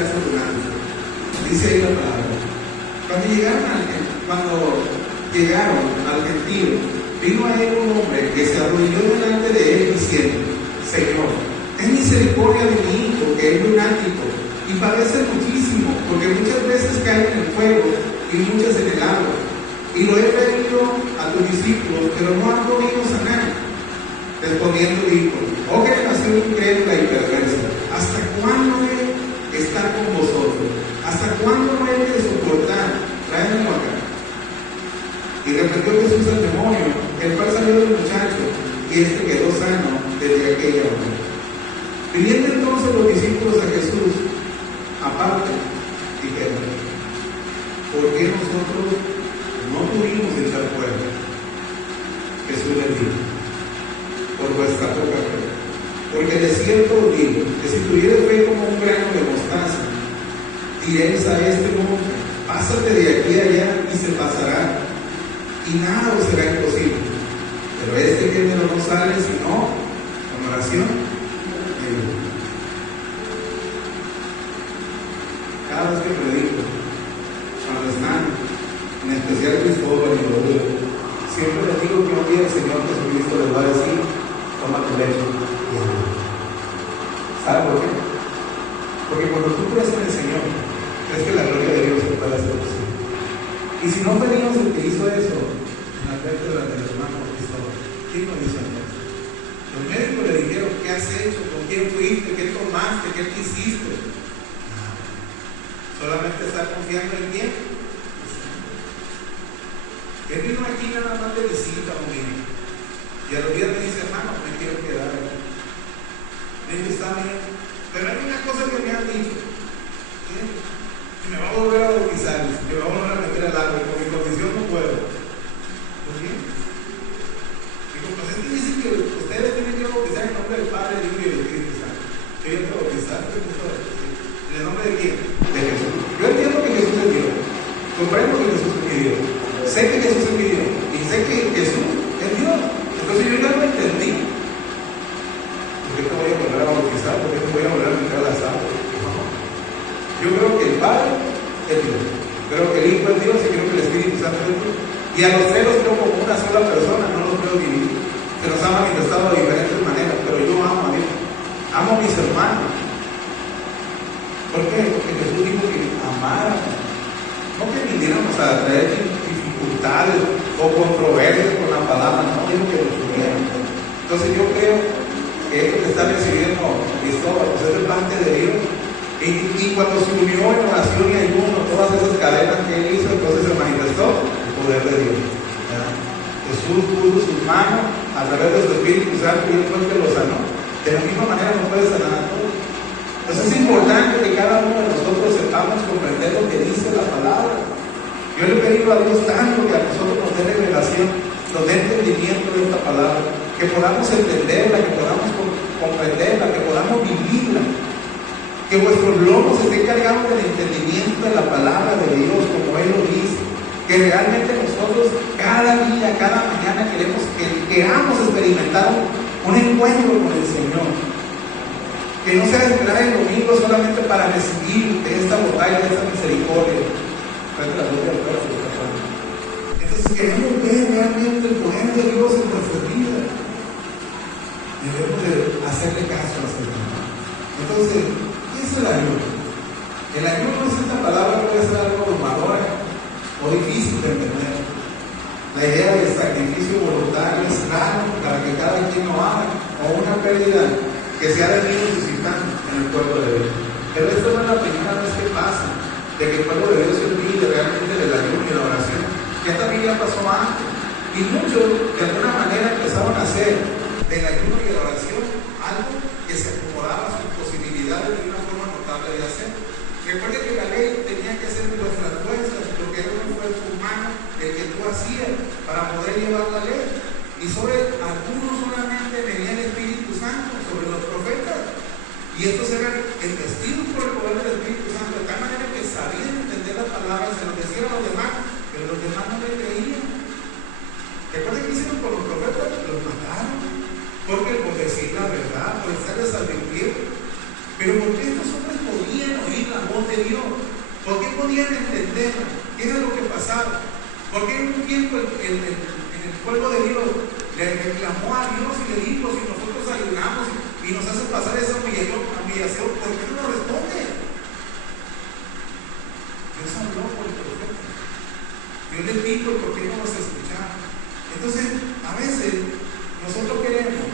muchacho orando. Dice ahí la palabra. Cuando llegaron al gentío, vino a él un hombre que se arrodilló delante de él diciendo: Señor, ten misericordia de mi hijo, que es lunático y padece muchísimo, porque muchas veces cae en el fuego y muchas en el agua. Y lo he pedido a tus discípulos, pero no han podido sanar. Respondiendo dijo: oh generación incrédula y perversa, ¿hasta cuándo he de estar con vosotros? ¿Hasta cuándo no he de soportar? Tráemelo acá. Y reprendió Jesús al demonio, el cual salió del muchacho, y este quedó sano desde aquella hora. Viniendo entonces los discípulos a Jesús aparte, dijeron: ¿por qué nosotros no pudimos echar fuera? Jesús les dijo: por vuestra poca fe. Porque de cierto os digo que si tuvierais fe como un grano de mostaza, diréis a este monte: pásate de aquí a allá, y se pasará, y nada os será imposible. Pero este género no sale sino con oración y ayuno. Cada vez que predico, cuando están, en especial Cristóbal y Lourdes, siempre les digo que un día el Señor Jesucristo les va a decir: toma tu lecho y ayuno. ¿Sabe por qué? Porque cuando tú crees en el Señor, crees que la gloria de Dios se puede hacer posible. Y si no fue Dios el que hizo eso, en la vértebra del hermano Cristóbal, ¿quién lo hizo entonces? Los médicos le dijeron: ¿qué has hecho? ¿Con quién fuiste? ¿Qué tomaste? ¿Qué te hiciste? Nada. Solamente estar confiando en quién. Él vino aquí nada más de visita un día. Y a los días me dice: hermano, me quiero quedar aquí. Me dice: está bien. Pero hay una cosa que me han dicho: ¿qué? Me va a volver a bautizar, me va a volver a meter al agua, y con mi condición no puedo. ¿Por qué? Digo: pues es que dicen que ustedes tienen que bautizar en nombre del Padre, del Hijo y del Espíritu Santo. ¿Qué hay que bautizar? ¿En el nombre de quién? De Jesús. Yo entiendo que Jesús es Dios. Comprendo que Jesús es mi Dios. Sé que Jesús es mi Dios. Y sé que Jesús es Dios. Entonces yo ya lo entendí. ¿Por qué te voy a volver a bautizar? ¿Por qué te voy a volver a meter a las aguas? Yo creo que el Padre es Dios, creo que el Hijo es Dios y creo que el Espíritu Santo es Dios. Y a los tres los creo como una sola persona, no los creo dividir. Se nos ha manifestado de diferentes maneras, pero yo amo a Dios, amo a mis hermanos. ¿Por qué? Porque Jesús dijo que amáramos, no que viniéramos a traer dificultades o controversias con la palabra, no dijo que nos uniéramos. Entonces yo creo que esto que está recibiendo Cristóbal, pues es de parte de Dios. Y cuando se unió en oración y ayuno, todas esas cadenas que él hizo, entonces se manifestó el poder de Dios. ¿Verdad? Jesús puso sus manos a través de su Espíritu Santo y él fue el que lo sanó. De la misma manera no puede sanar a todos. Entonces es importante que cada uno de nosotros sepamos comprender lo que dice la palabra. Yo le he pedido a Dios tanto que a nosotros nos dé revelación, nos dé entendimiento de esta palabra, que podamos entenderla, que podamos comprenderla, que podamos vivirla. Que vuestros lomos estén cargados del entendimiento de la palabra de Dios, como Él lo dice. Que realmente nosotros cada día, cada mañana queramos experimentar un encuentro con el Señor. Que no sea esperar el domingo solamente para recibir de esta botella, de esta misericordia. Entonces queremos ver realmente el poder de Dios en nuestras vidas. Debemos de hacerle caso al Señor. Entonces, ¿qué es el ayuno? El ayuno es esta palabra, puede ser algo abrumadora o difícil de entender. La idea del sacrificio voluntario es raro para que cada quien lo haga, o una pérdida que se ha venido suscitando en el pueblo de Dios. Pero esto no es la primera vez que pasa, de que el pueblo de Dios se olvide realmente del ayuno y la oración. Ya también ya pasó antes. Y muchos de alguna manera empezaron a hacer del ayuno y la oración algo que se acomodaba a sus posibilidades de una forma notable de hacer. Recuerde que la ley tenía que hacer nuestras fuerzas, lo que era un esfuerzo humano el que tú hacías para poder llevar la ley. Y sobre algunos solamente venía el Espíritu Santo, sobre los profetas. Y estos eran investidos por el poder del Espíritu Santo, de tal manera que sabían entender las palabras, se los decían a los demás, pero los demás no le creían. Recuerden que hicieron con los profetas, los mataron. Porque voz de Dios? ¿Por qué podían entenderla? ¿Qué era lo que pasaba? ¿Por qué en un tiempo en el pueblo de Dios le reclamó a Dios y le dijo, si nosotros ayunamos y nos hace pasar esa humillación, ¿por qué no nos responde? Dios habló por el profeta. Dios les dijo, ¿por qué no nos escuchaba? Entonces, a veces nosotros queremos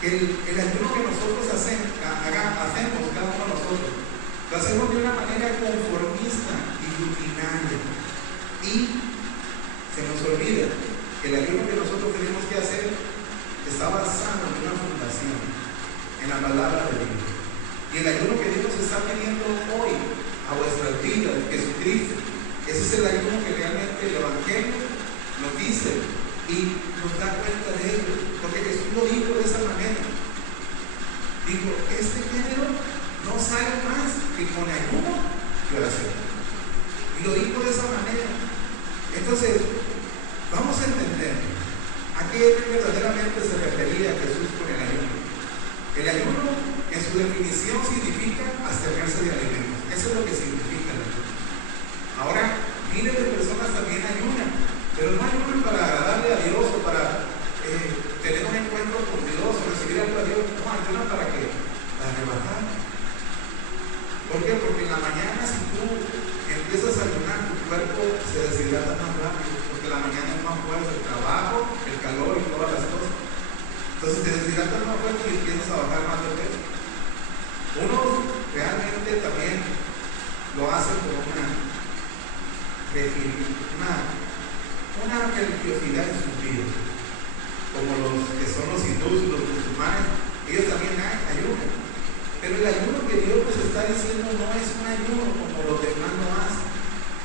que el ayuno que nosotros hacemos, cada uno de nosotros, lo hacemos de una manera conformista y rutinaria. Y se nos olvida que el ayuno que nosotros tenemos que hacer está basado en una fundación, en la palabra de Dios. Y el ayuno que Dios está pidiendo hoy a vuestras vidas, Jesucristo, ese es el ayuno que realmente el Evangelio nos dice y nos da cuenta de ello, porque Jesús lo dijo de esa manera. Dijo, este género no sale más que con ayuno y oración. Y lo dijo de esa manera. Entonces, vamos a entender a qué verdaderamente se refería Jesús con el ayuno. El ayuno, en su definición, significa abstenerse de alimentos. Eso es lo que significa el ayuno. Ahora, miles de personas también ayunan, pero no ayunan para agradarle a Dios o para tener un encuentro con Dios o recibir algo de Dios. No, ayunan para qué? Para rebajar. ¿Por qué? Porque en la mañana, si tú empiezas a ayunar, tu cuerpo se deshidrata más rápido, porque la mañana es más fuerte el trabajo, el calor y todas las cosas. Entonces te deshidratas más fuerte y empiezas a bajar más de peso. Uno realmente también lo hace por una religiosidad en sus vidas, como los que son los hindúes y los musulmanes, ellos también ayunan. Pero el ayuno que Dios nos está diciendo no es un ayuno como los demás no hacen,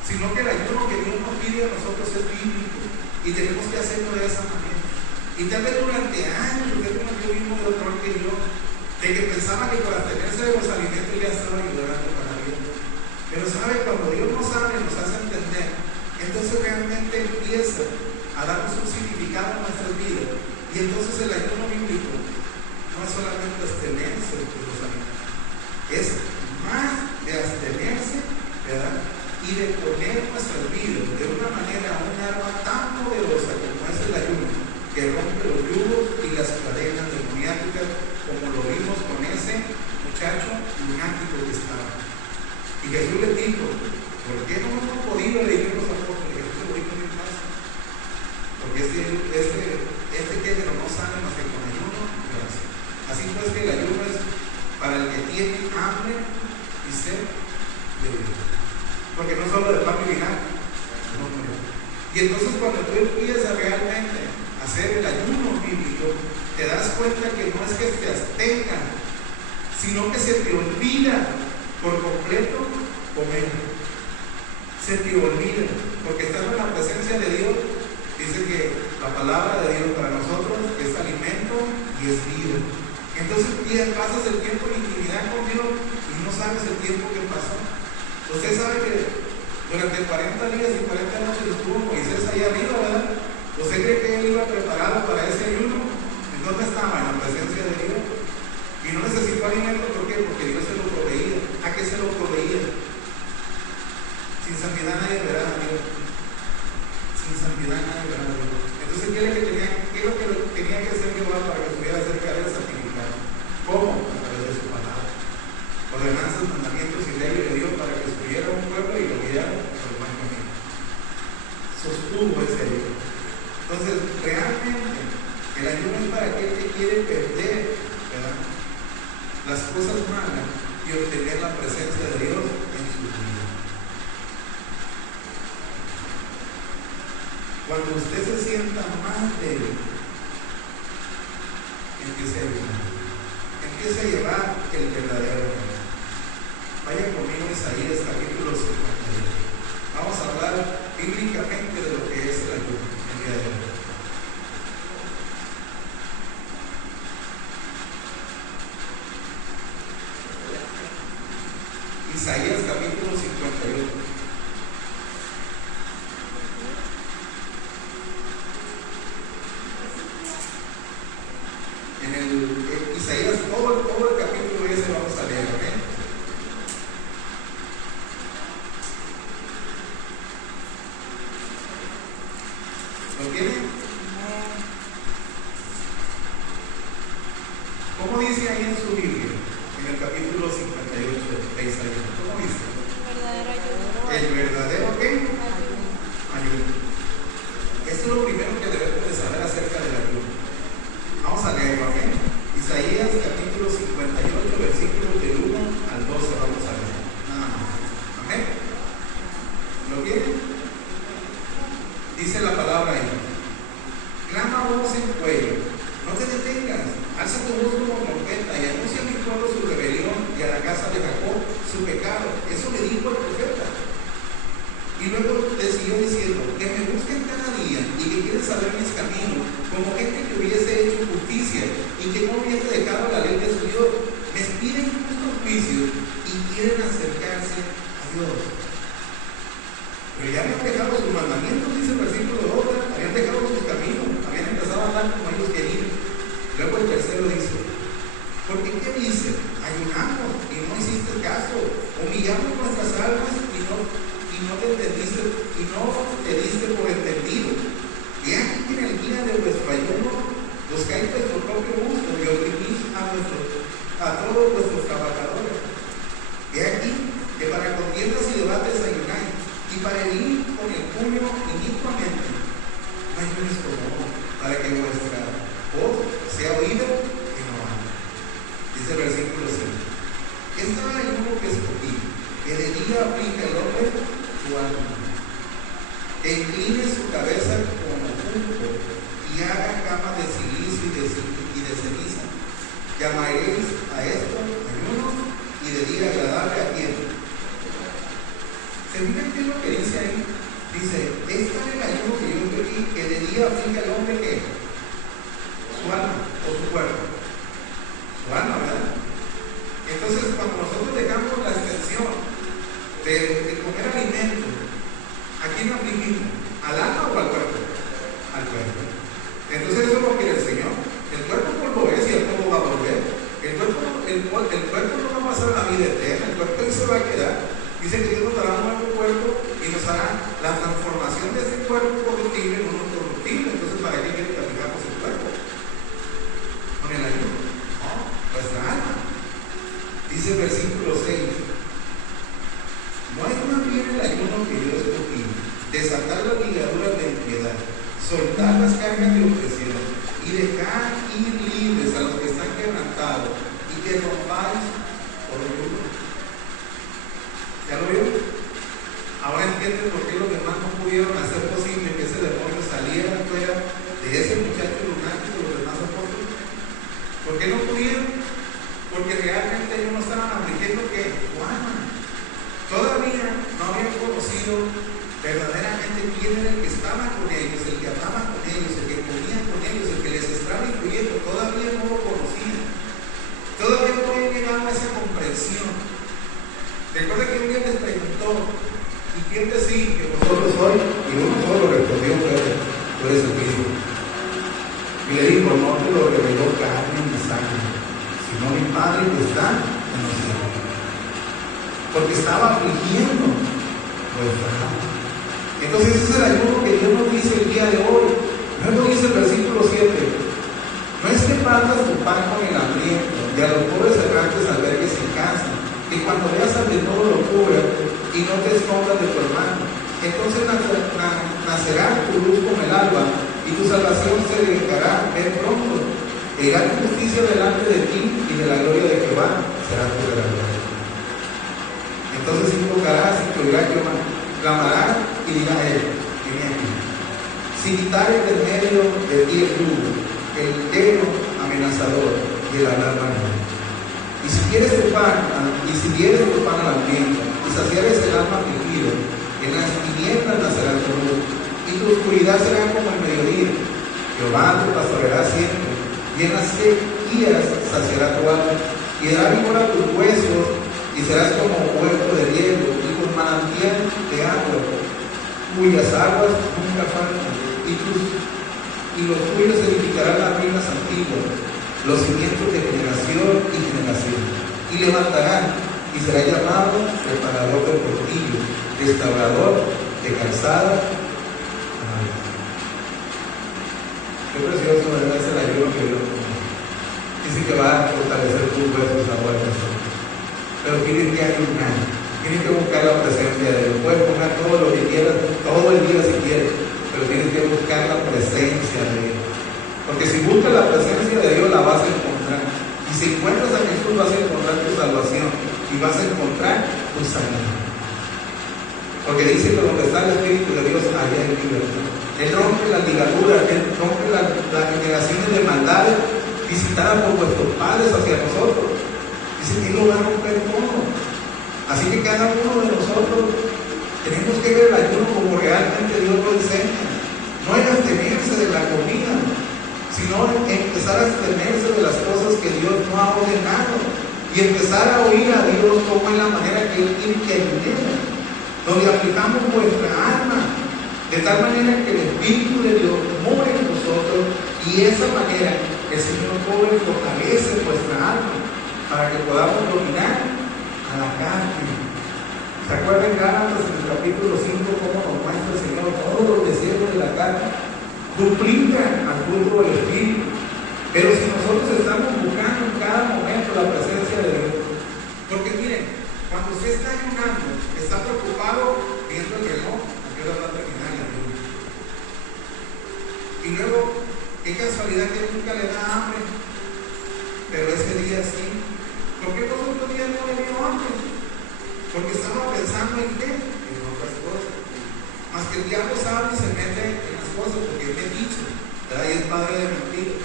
sino que el ayuno que Dios nos pide a nosotros es bíblico y tenemos que hacerlo de esa manera. Y tal vez durante años usted tiene un mismo de otro que yo, de que pensaba que por abstenerse de los alimentos ya estaba ayudando para Dios. Pero sabe, cuando Dios nos habla y nos hace entender, entonces realmente empieza a darnos un significado a nuestras vidas. Y entonces el ayuno bíblico no es solamente abstenerse de los alimentos, es más de abstenerse, ¿verdad? Y de poner nuestras vidas de una manera, un arma tan poderosa como es el ayuno, que rompe los yugos y las cadenas demoniáticas, como lo vimos con ese muchacho lunático que estaba. Y Jesús les dijo, ¿por qué no hemos podido leer los apóstoles? Jesús se lo dijo bien fácil. Porque este género no sale más que con ayuno y oración. Así pues que el ayuno es para el que tiene hambre y sed de Dios. Porque no solo de pan y vinagre, no. Y entonces cuando tú empiezas realmente a hacer el ayuno bíblico, te das cuenta que no es que te abstengan, sino que se te olvida por completo comer. Se te olvida, porque estando en la presencia de Dios, dice que la palabra de Dios para nosotros es alimento y es vida. Entonces pasas el tiempo en intimidad con Dios y no sabes el tiempo que pasó. Usted sabe que durante 40 días y 40 noches estuvo Moisés ahí arriba, ¿verdad? ¿Usted cree que él iba preparado para ese ayuno? ¿En dónde estaba? En la presencia de Dios. Y no necesitó alimento, ¿por qué? Porque Dios se lo proveía. ¿A qué se lo proveía? Sin santidad nadie verá a Dios. Sin santidad nadie verá a Dios. Entonces, ¿qué es lo que tenía que hacer Jehová para que estuviera cerca de él santificado? ¿Cómo? A través de su palabra. Ordenanzas, mandamientos y leyes de Dios para que estuviera un pueblo y lo guiara por el buen camino. Sostuvo ese ayuno. Entonces, realmente, el ayuno es para aquel que quiere perder, ¿verdad?, las cosas malas y obtener la presencia de Dios en su vida. Cuando usted se sienta más débil, empiece a ayunar. Empiece a llevar el verdadero ayuno. Vaya conmigo a Isaías capítulo 51. Vamos a hablar bíblicamente de lo que es el ayuno el día de hoy. Isaías capítulo 51. Isaías, todo el capítulo ese vamos a leer, ¿ok? Y luego le siguió diciendo, que me busquen cada día y que quieren saber mis caminos, como gente que hubiese hecho justicia y que no hubiese dejado la ley de su Dios. Me piden justos juicios y quieren acercarse a Dios. Pero ya habían dejado sus mandamientos, dice el versículo 2, habían dejado sus caminos, habían empezado a andar como ellos querían. Luego el tercero dice, porque ¿qué dice? Ayunamos y no hiciste caso, humillamos nuestras almas y no te diste por entendido. He aquí que en el día de vuestro ayuno buscáis vuestro propio gusto y oprimís a todos vuestros trabajadores. He aquí que para contiendas y debates ayunáis, y para herir con el puño inicuamente. No ayunes como para que vuestra voz sea oída y no hable. Dice el versículo 5. Estaba el uno que escogí, que de día aflige al hombre su alma, que incline su cabeza como junco y haga cama de silicio y de ceniza. Llamaréis a esto ayuno y de día agradable a quién. ¿Se fijan qué es lo que dice ahí? Dice, este es el ayuno que yo escogí, que de día aflige al hombre que su alma o su cuerpo. Su alma, ¿verdad? Entonces, cuando nosotros dejamos la extensión de comer alimento, ¿a quién afligimos? ¿Al alma o al cuerpo? Al cuerpo. Entonces, eso es lo que el Señor. El cuerpo polvo es y el polvo va a volver. El cuerpo no va a pasar la vida eterna, el cuerpo ahí se va a quedar. Dice que Dios nos dará un nuevo cuerpo y nos hará la transformación de ese cuerpo corruptible en uno corruptible. Entonces, ¿para qué quiere que afligamos el cuerpo? Con el ayuno. No, nuestra alma. Dice el versículo 6. No es más bien el ayuno que yo escogí, desatar las ligaduras de impiedad, soltar las cargas de opresión y dejar ir libres a los que están quebrantados y que rompáis por el yugo. ¿Ya lo vio? Ahora entienden por qué los demás no pudieron hacer posible que ese demonio saliera fuera de ese muchacho lunático de los demás apóstoles. ¿Por qué no pudieron? Porque realmente ellos no estaban afligiendo que Juan. Todavía no habían conocido verdaderamente quién era el que estaba con ellos, el que hablaba con ellos, el que comía con ellos, el que les estaba incluyendo. Todavía no lo conocían. Todavía no habían llegado a esa comprensión. Recuerda que un día les preguntó, ¿y quién decís que vosotros sois? Y uno solo respondió, Pedro, tú eres el mismo. Y le dijo, no te lo reveló carne ni sangre, sino mi Padre que está en los cielos. Porque estaba afligiendo vuestra alma. Entonces ese es el ayuno que Dios nos dice el día de hoy. Luego dice el versículo 7, no es que partas tu pan con el hambriento y a los pobres errantes albergues en casa, que cuando veas al desnudo lo cubras y no te escondas de tu hermano. Entonces nacerá tu luz como el alba y tu salvación se dedicará ven pronto. E irá tu justicia delante de ti y de la gloria de Jehová será tu regalos. Entonces invocarás y te oirá Jehová, clamarás y dirá a él, viene aquí. Si quitares del medio de ti el yugo, el lleno amenazador y el hablar maligno. Y si quieres tu pan, al hambriento, y saciares el alma afligido, en las tinieblas nacerá tu luz, y tu oscuridad será como el mediodía. Jehová te pastoreará siempre, y en las sequías saciará tu alma, y dará vigor a tus huesos, y serás como huerto de riego, y con manantial de agua, cuyas aguas nunca faltan, y los tuyos edificarán las ruinas antiguas, los cimientos de generación y generación, y levantarán, y será llamado reparador de portillos, restaurador de calzada. Qué precioso, ¿verdad? Es el ayuno que Dios nos da. Dice que va a fortalecer tus huesos ahora. Pero tienes que ayunar, tienes que buscar la presencia de Dios. Puedes poner todo lo que quieras, todo el día si quieres, pero tienes que buscar la presencia de Dios. Porque si buscas la presencia de Dios, la vas a encontrar. Y si encuentras a Jesús, vas a encontrar tu salvación y vas a encontrar tu sanidad. Porque dice que donde está el Espíritu de Dios, allá hay libertad. Él rompe las ligaduras, Él rompe las generaciones de maldades visitadas por vuestros padres hacia nosotros. Dice que Él lo va a romper todo. Así que cada uno de nosotros Tenemos que ver el ayuno como realmente Dios lo enseña. No es abstenerse de la comida, sino empezar a abstenerse de las cosas que Dios no ha ordenado y empezar a oír a Dios como en la manera que Él quiere que ayunemos, donde aplicamos vuestra alma, de tal manera que el Espíritu de Dios more en nosotros y de esa manera el Señor pobre fortalece vuestra alma para que podamos dominar a la carne. ¿Se acuerdan Gálatas en el capítulo 5 cómo nos muestra el Señor todos los deseos de la carne? Duplican al fruto del Espíritu. Pero si nosotros estamos buscando en cada momento la presencia de Dios, porque miren, cuando usted está ayunando, está preocupado viendo el reloj, a qué hora va a terminar el ayuno. Y luego, qué casualidad que nunca le da hambre, pero ese día sí. ¿Por qué los otros días no le dio hambre? Porque estaba pensando en qué, en otras cosas. Más que el diablo sabe y se mete en las cosas porque es metiche, ¿verdad? Y es padre de mentira.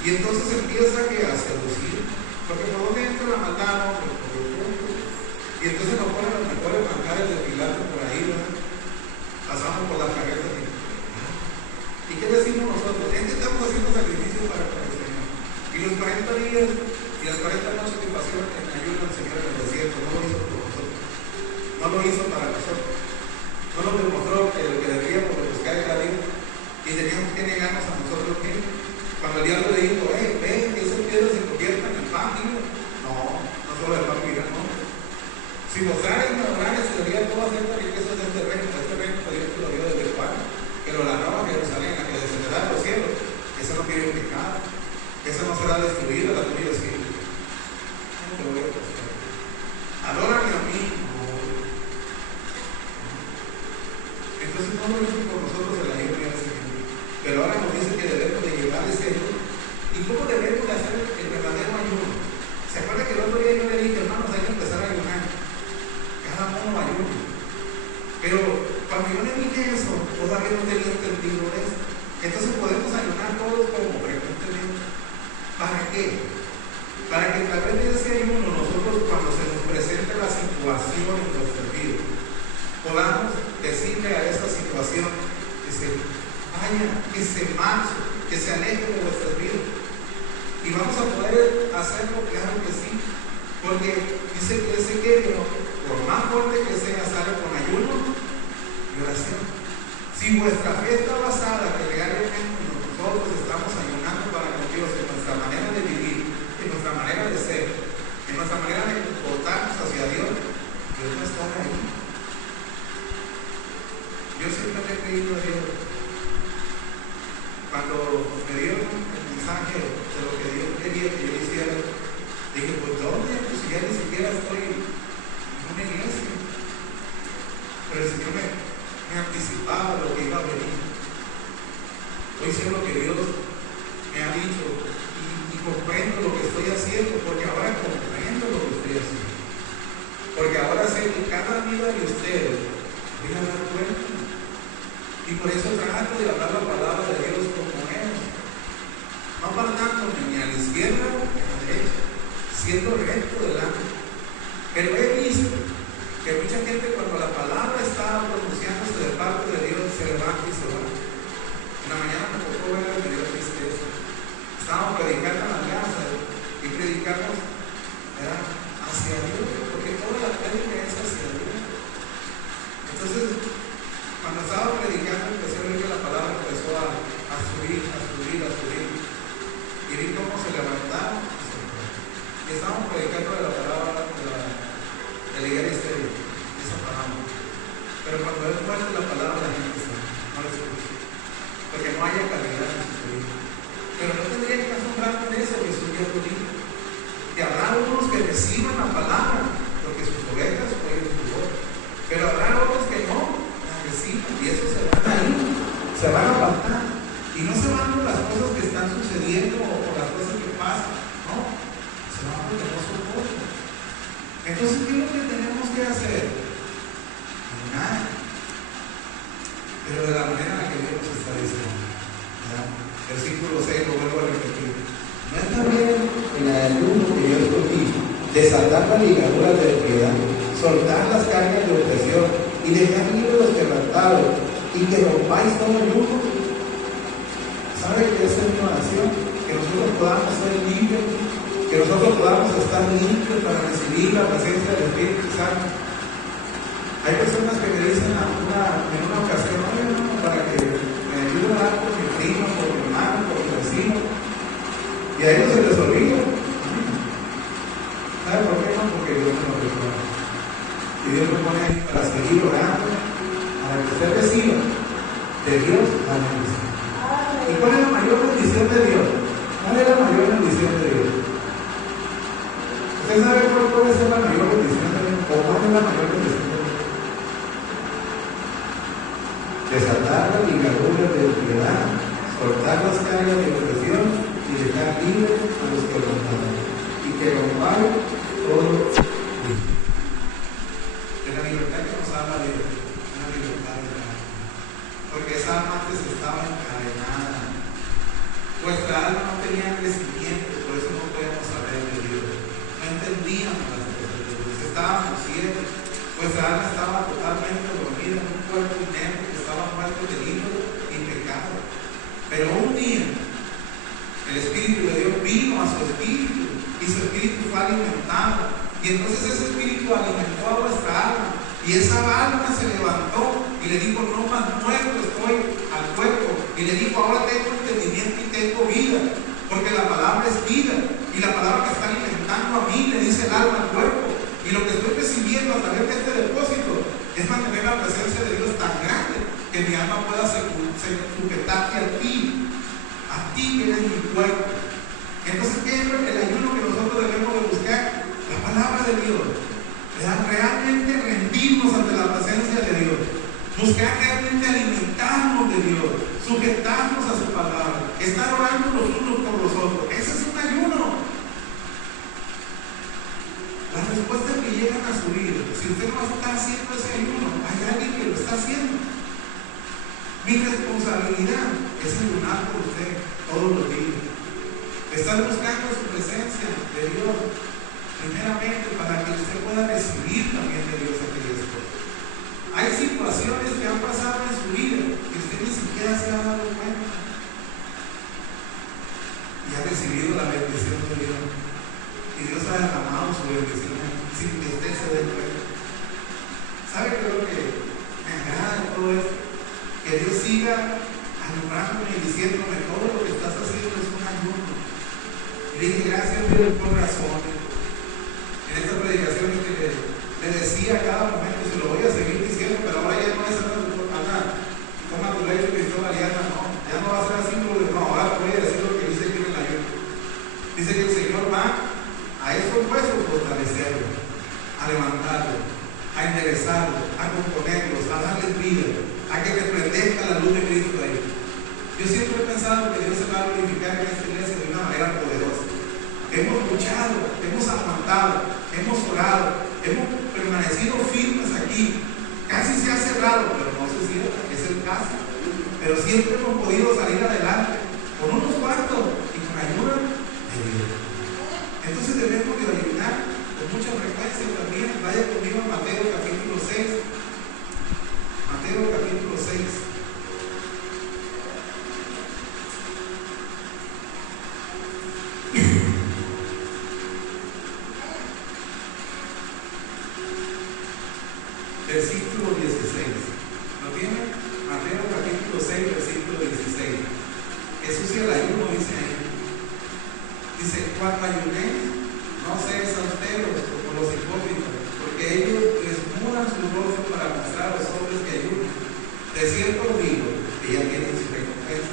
Y entonces empieza a seducir, porque por donde entra la maldad, por el punto. Y entonces nos ponen los mejores manjares de Pilato por ahí, ¿verdad? Pasamos por las carretas. ¿Y qué decimos nosotros? Estamos haciendo sacrificios para el Señor. Y los 40 días y las 40 noches que pasó en ayuno el Señor en el desierto, no lo hizo por nosotros. No lo hizo para nosotros. No nos demostró que lo que deberíamos de buscar era Dios. Y teníamos que negarnos a nosotros mismos. Cuando el diablo le dijo, ven, que esas piedras se conviertan en pan, digo, no solo el pan vivirá, no. Si mostraran y adoraran, se debería todo hacer para que eso sea este reino que Dios te lo dio desde el Padre, pero la nueva Jerusalén, la que descenderá de los cielos, esa no tiene pecado, esa no será destruida, la tuya es libre. No te voy a pasar. Adórame a mí. Entonces no lo hizo por nosotros el ayuno y el Señor. Pero ahora nos dice que debemos de llevar ese ayuno. ¿Y cómo debemos de hacer el verdadero ayuno? ¿Se acuerda que el otro día yo le dije, hermanos, hay que empezar a ayunar? Cada uno ayuna. Pero cuando yo le dije eso, todavía no tenía entendido eso. Entonces podemos ayunar todos como frecuentemente. ¿Para qué? Para que a través de ese ayuno nosotros, cuando se nos presente la situación en nuestra vida, podamos decirle a esa situación que se vaya, que se marche, que se aleje de nuestras vidas. Y vamos a poder hacerlo, claro que sí, porque dice que ese querido, por más fuerte que sea, sale con ayuno y oración. Si vuestra fe está basada que realmente nosotros estamos ayunando para con Dios en nuestra manera de vivir, en nuestra manera de ser, en nuestra manera de comportarnos hacia Dios, Dios va a estar ahí. Yo siempre he creído a Dios. Cuando me dieron el mensaje de lo que Dios quería que yo hiciera, dije, pues ¿dónde? Pues si ya ni siquiera estoy en una iglesia. Pero el Señor me anticipaba lo que iba a venir. Hoy sé lo que Dios me ha dicho y comprendo lo que estoy haciendo, porque ahora comprendo lo que estoy haciendo. Porque ahora sé que cada vida de ustedes voy a dar cuenta. Y por eso trato de hablar la palabra de Dios como es. No apartándome ni a la izquierda ni a la derecha, siendo recto delante. Pero he visto que mucha gente cuando la palabra está pronunciándose de parte de Dios se levanta y se va. En la mañana me tocó ver el video tristeza. Estábamos predicando en la casa y predicamos hacia Dios, porque toda la prédica es hacia Dios. Entonces, cuando estaba predicando, empecé a ver que la palabra empezó a subir. Y vi cómo se levantaba y estábamos predicando de la palabra de la iglesia estéril, esa palabra. Pero cuando es fuerte la palabra, la gente no la escucha, porque no haya calidad en su vida. Pero no tendría que asombrarme de eso, Jesús ya lo dijo. Que habrá unos que reciban la palabra, porque sus ovejas oyen su voz. Pero habrá otros que no la reciban, y eso se van a ir, se van a apartar. Y no se van por las cosas que están sucediendo o por las cosas que pasan, no, se van porque no soportan. Entonces, ¿qué es lo que tenemos que hacer? Nada. Pero de la manera en la que Dios nos está diciendo. Versículo 6, lo vuelvo a repetir. No está bien en el ayuno que yo escogí, desatar las ligaduras de piedad, soltar las cargas de opresión, y dejad libres los quebrantados, y que rompáis todo yugo. ¿Sabe qué es mi oración? Que nosotros podamos ser libres, que nosotros podamos estar limpios para recibir la presencia del Espíritu Santo. Hay personas que me dicen en una ocasión, oye, no, para que me ayuden a dar por mi primo, por mi hermano, por mi vecino, y a ellos se les olvida. ¿Sabe por qué no? Porque Dios me lo recuerda. Y Dios me pone ahí para seguir orando, para que usted reciba de Dios la bendición. ¿Y cuál es la mayor bendición de Dios? ¿Cuál es la mayor bendición de Dios? ¿Usted sabe cuál puede ser la mayor bendición de Dios? ¿O cuál es la mayor bendición de Dios? Desatar las ligaduras de piedad, soltar las cargas de opresión y dejar libres a los que rompan. Y que rompan todo. De la libertad que nos habla Dios, una libertad de alma. Porque esa alma antes estaba encadenada. Nuestra alma no tenía crecimiento, por eso no podíamos saber de Dios. No entendíamos las cosas de Dios. Estábamos ciegos. Nuestra alma estaba totalmente dormida en un cuerpo inerte que estaba muerto de ídolo y pecado. Pero un día, el Espíritu de Dios vino a su espíritu y su espíritu fue alimentado. Y entonces ese espíritu alimentó a nuestra alma. Y esa alma se levantó y le dijo, no más muerto estoy al cuerpo. Y le dijo, ahora tengo entendimiento y tengo vida. Porque la palabra es vida. Y la palabra que está alimentando a mí, le dice el alma al cuerpo. Y lo que estoy recibiendo a través de este depósito es mantener la presencia de Dios tan grande que mi alma pueda sujetarte a ti que eres mi cuerpo. Entonces, ¿qué es el ayuno que nosotros debemos de buscar? La palabra de Dios. Realmente rendirnos ante la presencia de Dios. Buscar realmente alimentarnos de Dios. Sujetarnos a su palabra. Estar orando los unos por los otros. Ese es un ayuno. Las respuestas que llegan a su vida, si usted no está haciendo ese ayuno, hay alguien que lo está haciendo. Mi responsabilidad es ayunar por usted todos los días. Estar buscando su presencia de Dios, primeramente para que usted pueda recibir también de Dios aquellas cosas. Hay situaciones que han pasado en su vida que usted ni siquiera se ha dado cuenta y ha recibido la bendición de Dios. Y Dios ha derramado su bendición sin que usted se dé cuenta. ¿Sabe qué es lo que me agrada de todo esto? Que Dios siga alumbrándome y diciéndome todo lo que estás haciendo es un ayuno. Y le dije, gracias Dios por razones. En esta predicación que le decía a cada momento, se lo voy a seguir diciendo, pero ahora ya no es Ana, toma tu lecho que está variando, no, ya no va a ser así, porque no, ahora te voy a decir lo que dice aquí en el ayuno. Dice que el Señor va a esos huesos fortalecerlos, a levantarlos, a enderezarlos, a componerlos, a darles vida, a que resplandezca la luz de Cristo ahí. Yo siempre he pensado que Dios se va a glorificar en esta iglesia de una manera poderosa. Hemos luchado, hemos aguantado, hemos orado, hemos permanecido firmes aquí. Casi se ha cerrado, pero no se cierra, es el caso. Pero siempre hemos podido salir adelante con unos cuantos y con ayuda de Dios. Entonces debemos de ayunar con mucha frecuencia también. Vaya conmigo a Mateo capítulo 6. Mateo capítulo 6. Versículo 16. ¿Lo tienen? Mateo capítulo 6, versículo 16. Jesús y el ayuno dice ahí. Dice, cuando ayunéis, no seáis austeros como los hipócritas, porque ellos desnudan su rostro para mostrar a los hombres que ayunan. De cierto os digo, que ya tienen su recompensa.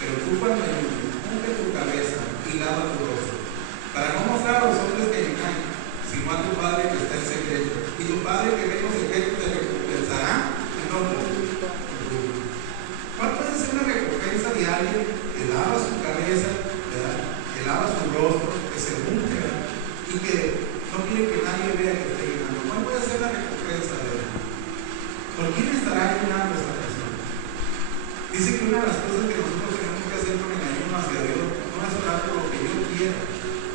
Pero tú cuando ayunes, unge tu cabeza y lava tu rostro, para no mostrar a los hombres que ayunan, sino a tu Padre que está en secreto. Y tu Padre que ve en secreto te recompensará. Entonces, ¿cuál puede ser la recompensa de alguien que lava su cabeza, ¿verdad? Que lava su rostro, que se unge, ¿verdad? Y que no quiere que nadie vea que está ayunando? ¿Cuál puede ser la recompensa de él? ¿Por quién estará ayunando esta persona? Dice que una de las cosas que nosotros tenemos que hacer con el ayuno hacia Dios no es orar por lo que yo quiera,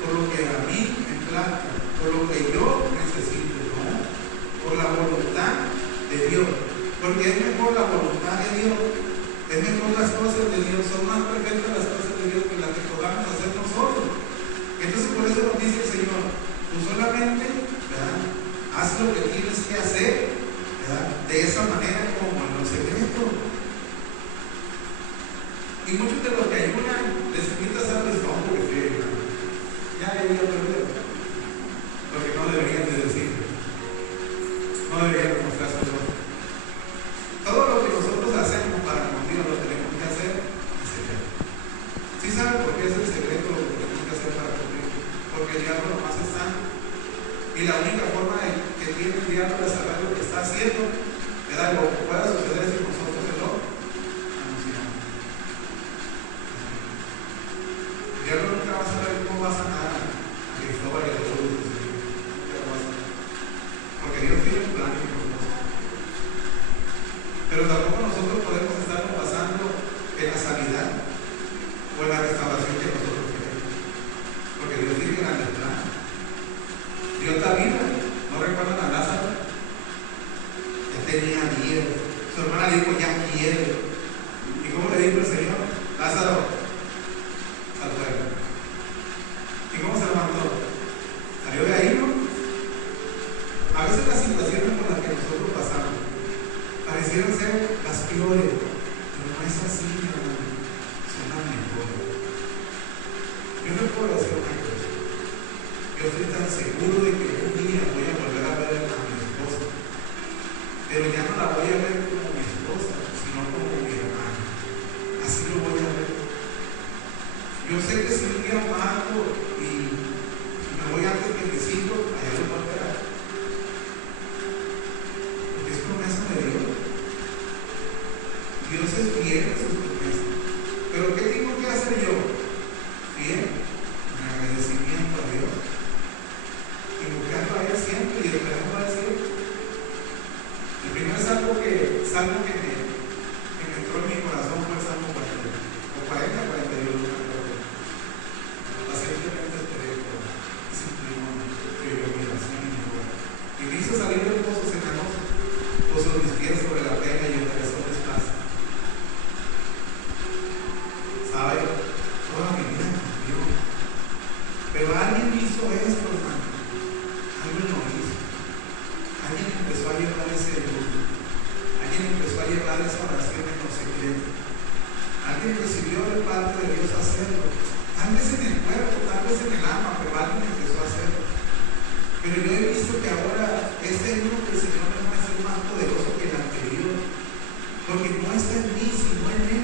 por lo que a mí me plazca, por lo que yo necesito, ¿no? Por la voluntad de Dios, porque es mejor la voluntad de Dios, es mejor las cosas de Dios, son más perfectas las cosas de Dios que las que podamos hacer nosotros. Entonces por eso nos dice el Señor, tú solamente, ¿verdad?, haz lo que tienes que hacer, ¿verdad?, de esa manera como en los secretos. Y muchos de los que ayunan les invita a hacer el estómago que frío, ya perdido, porque no deberían de decir, no deberían demostrar su dolor. Todo lo que nosotros hacemos para con Dios lo tenemos que hacer en secreto. ¿Sí saben por qué es el secreto lo que tenemos que hacer para con Dios? Porque el diablo nomás es santo. Y la única forma que tiene el diablo de saber lo que está haciendo, es algo que pueda suceder si nosotros se lo anunciamos. El diablo nunca va a saber cómo va a sanar a Cristóbal y a todos los hijos. Nunca lo va a saber. Porque Dios tiene un plan y un propósito. Pero tampoco nosotros podemos estarnos basando en la sanidad o en la restauración que nosotros queremos. Porque Dios tiene grandes planes. Dios está vivo. ¿No recuerdan a Lázaro? Él tenía miedo. Su hermana dijo, ya quiere. ¿Y cómo le dijo el Señor? Lázaro, sal fuera. ¿Y cómo se levantó? ¿Salió de ahí, no? A veces las situaciones por las que nosotros pasamos parecieron ser las peores, pero no es así, mi hermano. Son las mejores. Yo no puedo decir una cosa. Yo estoy tan seguro de que un día voy a volver a ver a mi esposa, pero ya no la voy a ver como mi esposa, sino como mi hermana. Así lo voy a ver. Yo sé que si un día mato y me voy antes de mis hijos, allá lo voy a esperar. Porque es promesa de Dios. Dios es fiel a sus promesas. Pero ¿qué tengo que hacer yo? Fiel, en agradecimiento a Dios. Y buscarlo a Él siempre y esperando a Él siempre. El primer salmo que me entró en mi corazón fue el Salmo 40, o 40, 41. Pacientemente esperé por ese inclinó que yo mi oración y mi obra. Y me hizo salir del pozo cenagoso, puso mis pies sobre la peña y enderezó mi espacio. ¿Sabe? Toda mi vida cambió. Pero alguien hizo esto, hermano. Alguien lo hizo. Alguien empezó a llevar ese luz. Alguien empezó a llevar esa oración en los secretos. Alguien recibió de parte de Dios hacerlo. Tal vez en el cuerpo, tal vez en el alma, pero alguien empezó a hacerlo. Pero yo he visto que ahora este uno que el Señor me muestra es más poderoso que el anterior. Porque no está en mí, sino en Él.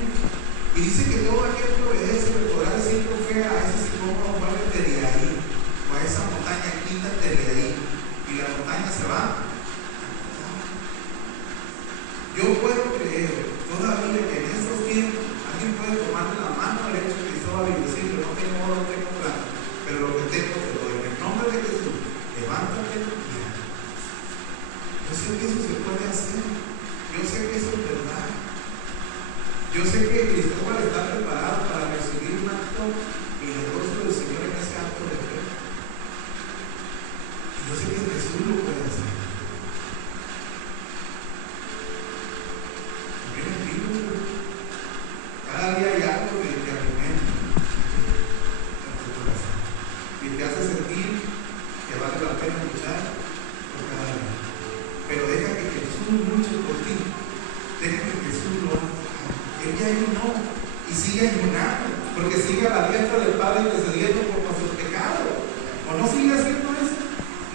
Y dice que todo aquel que obedece le podrá decir con fe a ese sicómoro, muévete de ahí. O a esa montaña, quítate de ahí. Y la montaña se va. Yo puedo creer todavía que en estos tiempos alguien puede tomarle la mano al hecho de Cristóbal y decirle, no tengo oro, no tengo plata, pero lo que tengo te doy. En el nombre de Jesús, levántate y anda. Yo sé que eso se puede hacer. Yo sé que eso es verdad. Yo sé que Cristóbal está preparado para recibir un acto milagroso del Señor en ese acto de fe. Y yo sé que Jesús lo puede hacer. Cada día hay algo que te alimenta en tu corazón y te hace sentir que vale la pena luchar por cada día. Pero deja que Jesús luche por ti. Deja que Jesús lo haga. Él ya ayunó y sigue ayunando, porque sigue a la diestra del Padre intercediendo por nuestros pecados. ¿O no sigue haciendo eso?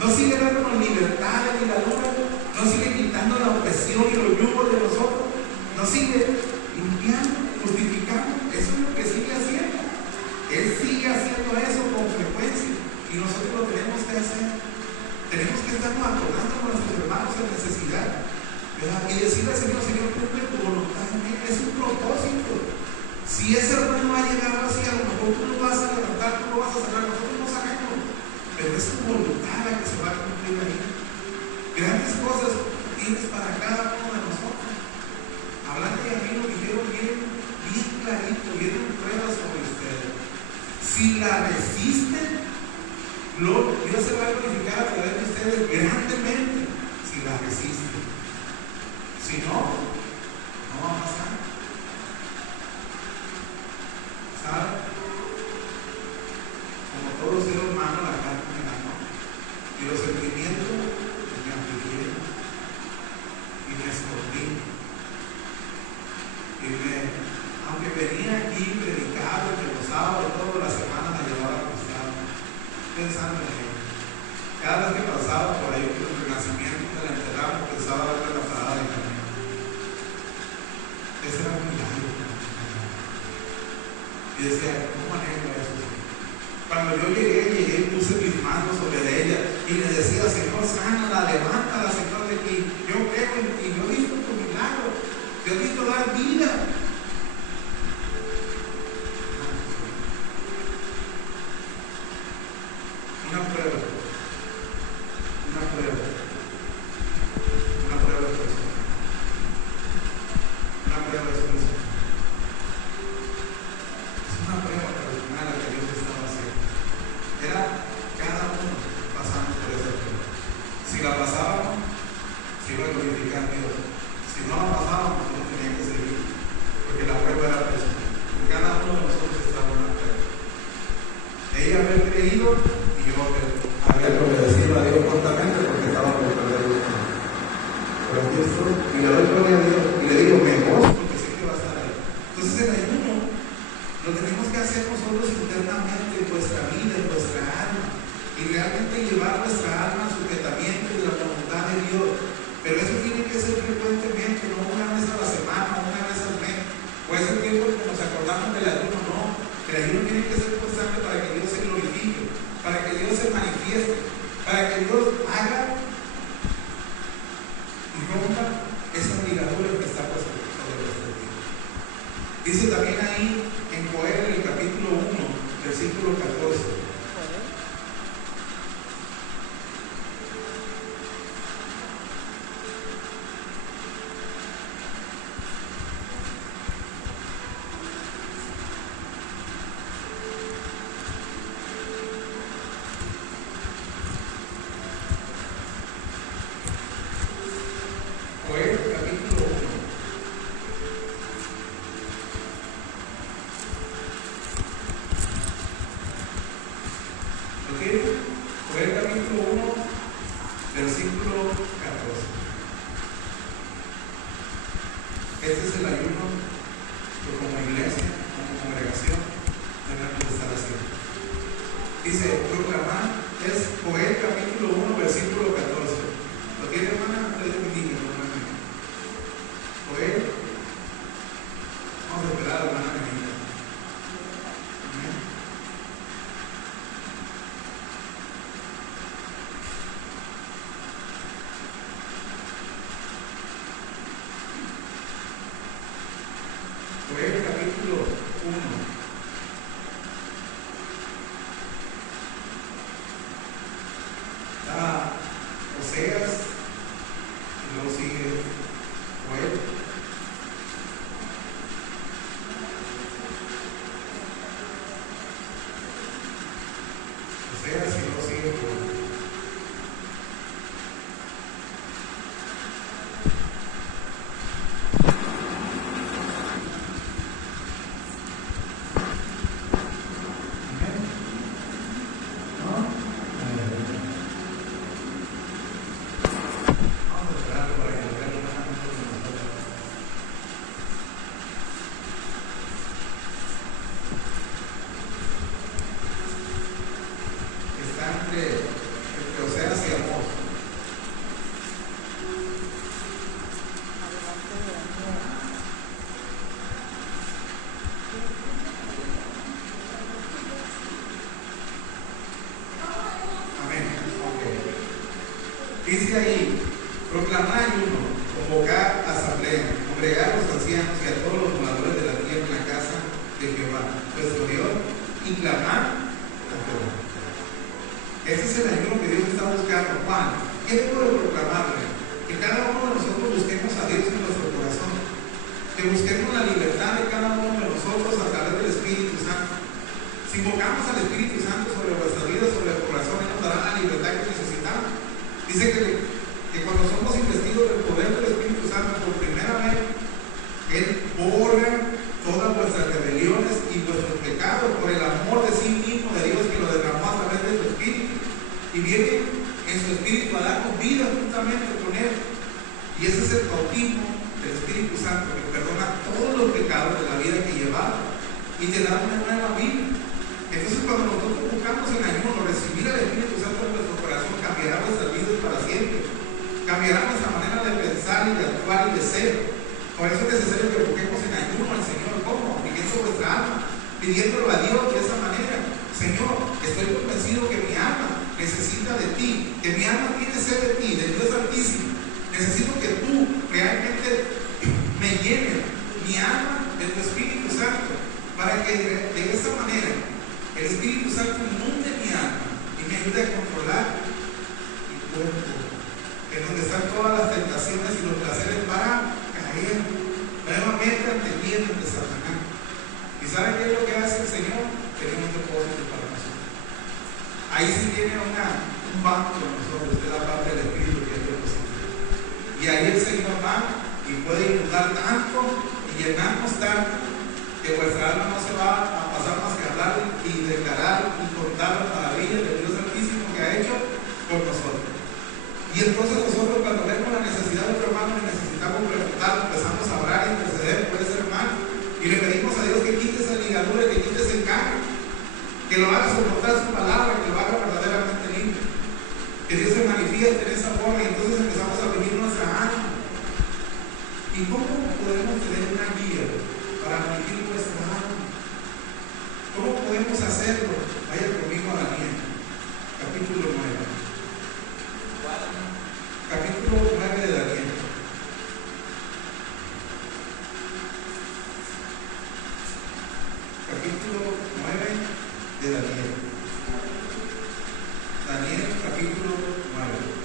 ¿No sigue dándonos libertad en la luna? ¿No sigue quitando la opresión y los yugos de nosotros? ¿No sigue limpiando, justificando? Eso es lo que sigue haciendo. Él sigue haciendo eso con frecuencia y nosotros lo tenemos que hacer. Tenemos que estarnos acordando con nuestros hermanos en necesidad, ¿verdad? Y decirle al Señor, Señor, cumple tu voluntad en mí. Es un propósito. Si ese hermano ha llegado así, a lo mejor tú lo vas a levantar, tú lo vas a cerrar, nosotros no sabemos, pero es tu voluntad la que se va a cumplir ahí. Grandes cosas tienes para cada uno de nosotros. Hablando y a mí lo dijeron bien clarito, vieron pruebas sobre ustedes. Si la resisten, Dios se va a glorificar a través de ustedes grandemente. Si la resisten. y me escondí. Aunque venía aquí, predicaba, me gozaba y toda la semana me llevaba acostado, pensando en él. Cada vez que pasaba por ahí por el renacimiento de la enterramos, pensaba darle la parada de camino. Ese era un milagro. Y decía, ¿cómo manejo eso? Cuando yo llegué y puse mis manos sobre ella y le decía, Señor, sánala, levántala, Señor, de aquí. Yo creo en ti, yo he visto tu milagro, yo he visto dar vida. Una prueba de expresión. Una prueba de expresión. Es una prueba personal la que Dios estaba haciendo. Era cada uno pasando por esa prueba. Si la pasábamos, se iba a glorificar a Dios. Si no la pasábamos, no tenía que seguir. Porque la prueba era personal. Cada uno de nosotros estaba en una prueba. Ella había creído y yo había obedecido a Dios cortamente porque estaba por perder los tiempos. Pero aquí estoy y le doy gloria a Dios y le digo, me gozo porque sé que va a estar ahí. Entonces el ayuno lo tenemos que hacer nosotros internamente en nuestra vida, en nuestra alma, y realmente llevar nuestra alma al sujetamiento de la voluntad de Dios. Pero eso tiene que ser frecuentemente, no una vez a la semana, una vez al mes. Puede ser tiempo que nos acordamos del ayuno, no. El ayuno tiene que ser constante para que Dios se glorifique, para que Dios se manifieste, para que Dios haga y rompa esa ligadura que está sobre nuestra vida. Dice también ahí en Joel, en el capítulo 1, versículo 14. Joel, capítulo 1. ¿Lo tiene? Joel, capítulo 1, versículo 14. Este es el ayuno que como iglesia, como congregación, tenemos que estar haciendo. Dice, proclamar, es Joel, capítulo 1, versículo 14. ¿Lo tiene, hermana? Joel, vamos a esperar a la hermana Benita. Amén. Joel, capítulo 1. Oseas, y luego sigue Joel. Oseas y luego sigue Joel. Entre Oseas y Amós. Amén. Okay. Dice ahí, proclamar ayuno, convocar asamblea, congregar a los ancianos y a todos los moradores de la tierra en la casa de Jehová, nuestro Dios, y clamar a Jehová. Ese es el ayuno que Dios está buscando. Juan, ¿qué debo de proclamarle? Que cada uno de nosotros busquemos a Dios en nuestro corazón. Que busquemos la libertad de cada uno de nosotros a través del Espíritu Santo. Si invocamos al Espíritu Santo sobre nuestra vida, sobre el corazón, Él nos dará la libertad que necesitamos. Dice que cuando somos investidos del poder del Espíritu Santo por primera vez, Él borra todas vuestras rebeliones y vuestros pecados por el amor de sí mismo de Dios que lo derramó a través de su Espíritu. Y viene en su Espíritu a darnos vida juntamente con Él. Y ese es el el bautismo del Espíritu Santo que perdona todos los pecados de la vida que llevaba y te da una nueva vida. Entonces, cuando nosotros buscamos en ayuno recibir al Espíritu Santo en nuestro corazón, cambiará nuestras vidas para siempre, cambiará nuestra manera de pensar y de actuar y de ser. Por eso es necesario que busquemos en ayuno al Señor. ¿Cómo? Pidiendo nuestra alma, pidiéndolo a Dios de esa manera. Señor, estoy convencido que mi alma necesita de ti, que mi alma tiene sed de ti, del Dios Altísimo. Necesito que tú realmente me llenes mi alma de tu Espíritu Santo, para que de esa manera el Espíritu Santo inunde mi alma y me ayude a controlar mi cuerpo, en donde están todas las tentaciones y los placeres para caer nuevamente ante el viento de Satanás. ¿Y saben qué es lo que hace el Señor? Tiene un depósito para nosotros. Ahí sí tiene un banco de nosotros, de la parte del Espíritu que es depósito. Y ahí el Señor va y puede inundar tanto y llenarnos tanto que vuestra alma no se va a pasar más que hablar y declarar y contar las maravillas del Dios Altísimo que ha hecho por nosotros. Y entonces nosotros, cuando vemos la necesidad de otro hermano, necesitamos preguntar, empezamos a orar y interceder por ese hermano y le pedimos a Dios que quite esa ligadura, que quite ese encaje, que lo haga soportar su palabra, que lo haga verdaderamente limpio, que Dios se manifieste en esa forma. Y entonces empezamos a vivir nuestra alma. ¿Y cómo podemos tener una guía para vivir nuestra alma? ¿Cómo podemos hacerlo? Vaya conmigo a Daniel, capítulo 9. Capítulo 9 de Daniel. Capítulo 9 de Daniel. Daniel, capítulo 9.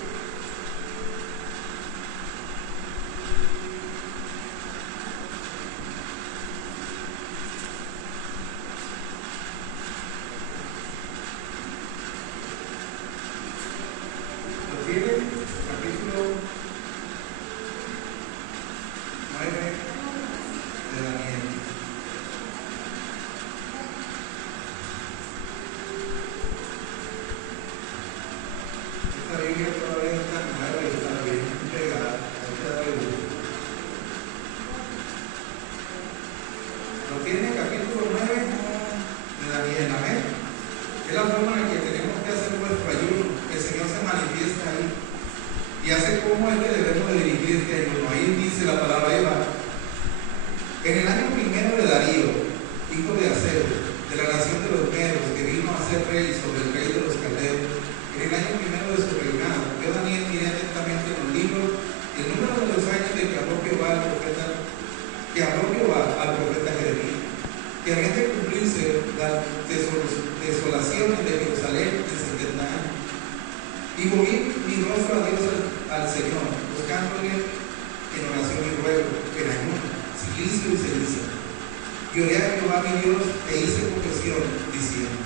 Y oré a Jehová mi Dios e hice confesión, diciendo: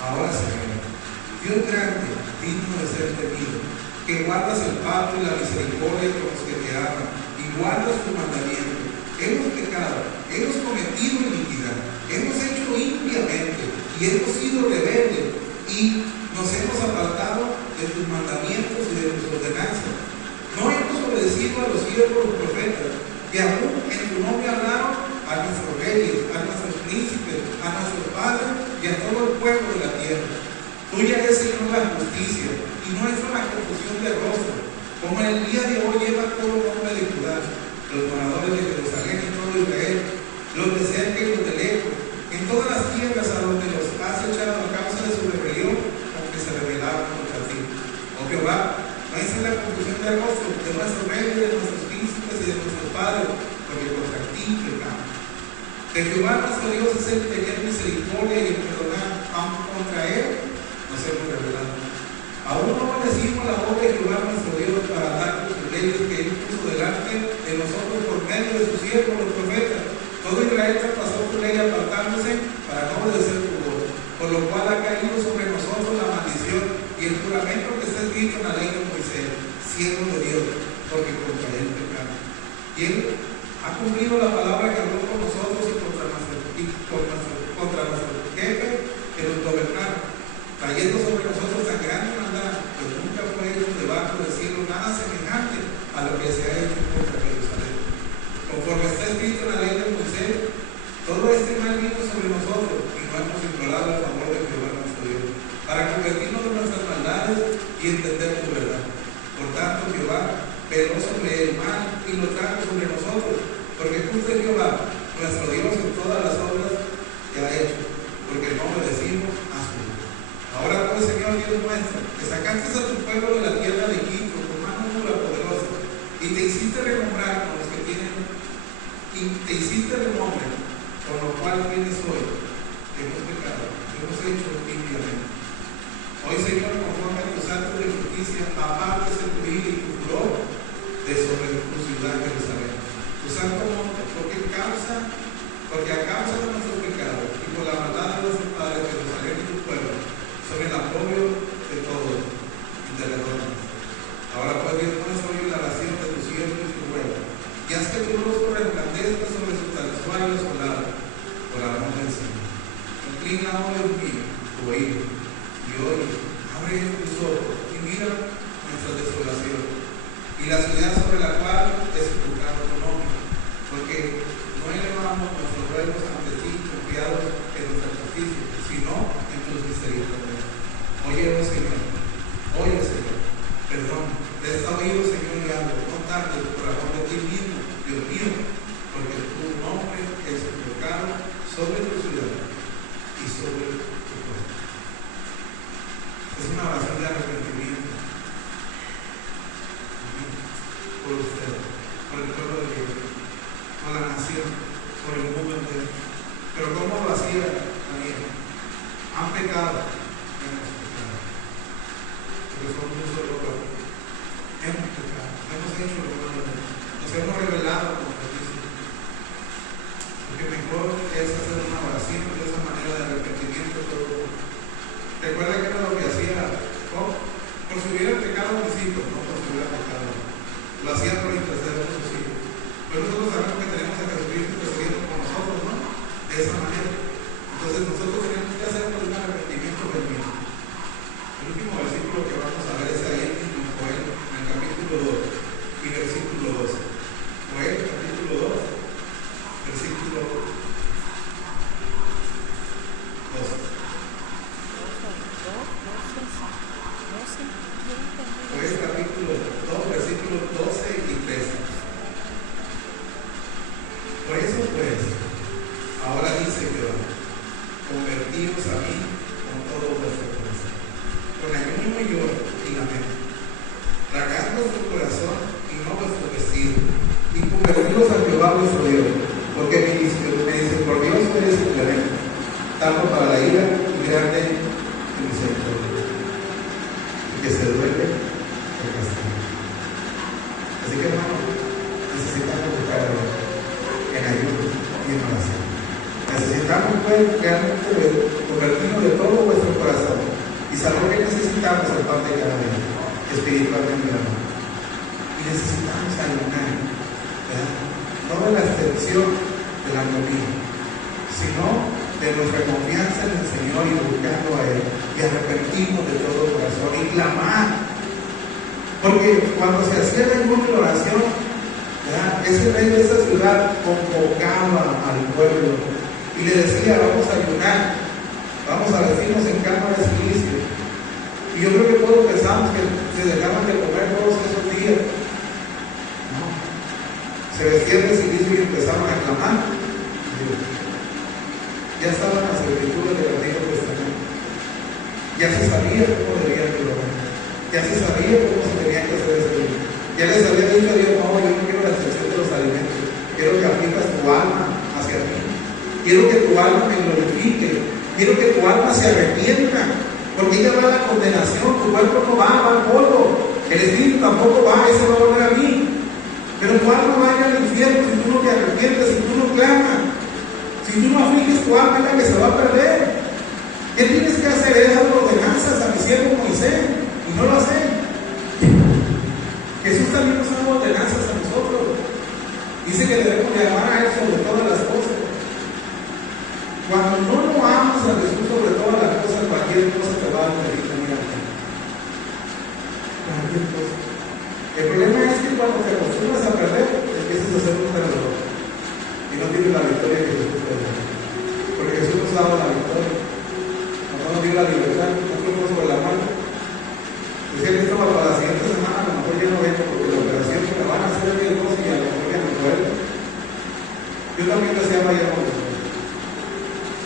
ahora, Señor, Dios grande, digno de ser temido, que guardas el pacto y la misericordia con los que te aman y guardas tu mandamiento. Hemos pecado, hemos cometido iniquidad, hemos hecho impiamente y hemos sido rebeldes y nos hemos apartado de tus mandamientos y de tus ordenanzas. No hemos obedecido a los siervos de los profetas, que aún en tu nombre hablaron a nuestros reyes, a nuestros príncipes, a nuestros padres y a todo el pueblo de la tierra. Tuya es, Señor, la justicia y nuestra la confusión de rostro, como en el día de hoy lleva todo el nombre de Judá, los moradores de Jerusalén y todo Israel, los de cerca y los de lejos, en todas las tierras a donde los has echado a causa de su rebelión, aunque se rebelaron contra ti. Oh Jehová, no es la confusión de rostro de nuestros reyes, de nuestros príncipes y de nuestros padres, porque contra ti pecamos. Que Jehová nuestro Dios es el tener misericordia y el perdonar, aunque contra él nos hemos rebelado. Aún no obedecimos la voz de Jehová nuestro Dios para dar sus leyes que él puso delante de nosotros por medio de sus siervos los profetas. Todo Israel traspasó tu ley apartándose para no obedecer tu voz, por lo cual ha caído sobre nosotros la maldición y el juramento que está escrito en la ley de Moisés, siervo de Dios, porque contra él pecamos. Y él ha cumplido la palabra que habló con nosotros y contra nuestro jefe que nos gobernaron, trayendo sobre nosotros tan grande maldad que nunca fue hecho debajo del cielo nada semejante a lo que se ha hecho sobre el mal y lo trajo sobre nosotros. Porque justo es Jehová, nuestro Dios, en todas las obras que ha hecho, porque no obedecimos a su voz. Ahora pues, Señor Dios nuestro, que sacaste a tu pueblo de la tierra de Egipto con mano dura poderosa, y te hiciste renombrar con los que tienen, y te hiciste renombre, con lo cual vienes hoy, que hemos pecado, que hemos hecho impiamente. Hoy, Señor, conforme a tus actos de justicia, apartes tu ira y tu furor de sobre tu ciudad Jerusalén, tu santo monte, porque a causa de nuestro pecado y por la maldad de nuestros padres, Jerusalén y tu pueblo son el agobio de todos y de redondas. Ahora pues, Dios nuestro, oye la oración de tu siervo y tu pueblo, y haz que tu rostro resplandezca sobre su santuario solar, por amor del Señor. Inclina, oh Dios mío, tu oído, y oye, abre tus ojos, y mira nuestra desolación, y la ciudad sobre la cual es invocado tu nombre, porque no elevamos nuestros ruegos ante ti, confiados en nuestra justicia, sino en tus misericordias. Oye, oh Señor, perdón, des oído, Señor, y hablo, no tardes por amor de ti mismo, Dios mío, porque tu nombre es invocado sobre tu ciudad y sobre tu pueblo. Es una oración de arrepentimiento por usted, por el pueblo de Dios, por la nación, por el mundo entero. Pero ¿cómo lo hacía también? Han pecado, hemos pecado, porque somos un solo pueblo. Hemos pecado, hemos hecho lo malo de Dios, nos hemos rebelado contra Cristo. Lo que mejor es hacer una oración de esa manera de arrepentimiento todo. Recuerda que era lo que hacía Job, por si hubiera pecado a mis hijos, no por si hubiera pecado. Lo hacía por interceder por sus hijos. Pero nosotros sabemos que tenemos a Jesucristo intercediendo por nosotros, ¿no? De esa manera. Entonces nosotros tenemos que hacer un arrepentimiento genuino. El último versículo que vamos a ver es ahí en Joel, en el capítulo 2 y versículo 12. Joel, capítulo 2, versículo 12. Joel, capítulo 2, versículos 12 y 13. Por eso pues, ahora dice Jehová, convertíos a mí con todo vuestro corazón, con ayuno y lloro y lamento, tragad vuestro corazón y no vuestro vestido, y convertíos a Jehová vuestro Dios, porque misericordioso eres y clemente, tanto para la ira y grande tu misericordia, y que se duele el castigo. Así que, hermano, necesitamos buscar a Dios en ayuno y en oración. Necesitamos realmente convertirnos de todo vuestro corazón y saber que necesitamos el pan de cada día, espiritualmente hablando. Y necesitamos ayunar, ¿verdad? No de la excepción de la comida, sino de nuestra confianza en el Señor y buscando a Él y arrepentirnos de todo corazón y clamar. Porque cuando se hacía el ayuno y la oración, ese rey de esa ciudad convocaba al pueblo y le decía: vamos a ayunar, vamos a vestirnos en cama de silicio. Y yo creo que todos pensamos que se dejaban de comer todos esos días. No, se vestían de silicio y empezaban a clamar. Ya estaban las escrituras del Antiguo Testamento, ya se sabía cómo debían orar, ya se sabía cómo se tenía que hacer ese día. Ya les había dicho a Dios: no, yo no quiero la excepción de los alimentos, quiero que afligas tu alma hacia mí, quiero que tu alma me glorifique, quiero que tu alma se arrepienta, porque ella va a la condenación, tu cuerpo no va al polvo, el espíritu tampoco va, ese va a volver a mí, pero tu alma va a ir al infierno si tú no te arrepientes, si tú no clamas, si tú no afliges tu alma, es la que se va a perder. ¿Qué tienes que hacer? Es dar ordenanzas a mi siervo Moisés, y no lo hacen. Jesús también nos da ordenanzas a nosotros. Dice que debemos de amar a Él sobre todas las cosas. Cuando no amas a Jesús sobre todas las cosas, cualquier cosa te va a pedir también a ti. Cualquier cosa. El problema es que cuando te acostumbras a perder, empiezas a ser un perdedor y no tienes la victoria que Jesús te da. Porque Jesús nos daba la victoria. Cuando nos dio la libertad, no fuimos sobre la muerte. Decía que esto para la siguiente semana a lo mejor ya no vengo porque la operación que me van a hacer Yo también deseaba ir a Bogotá.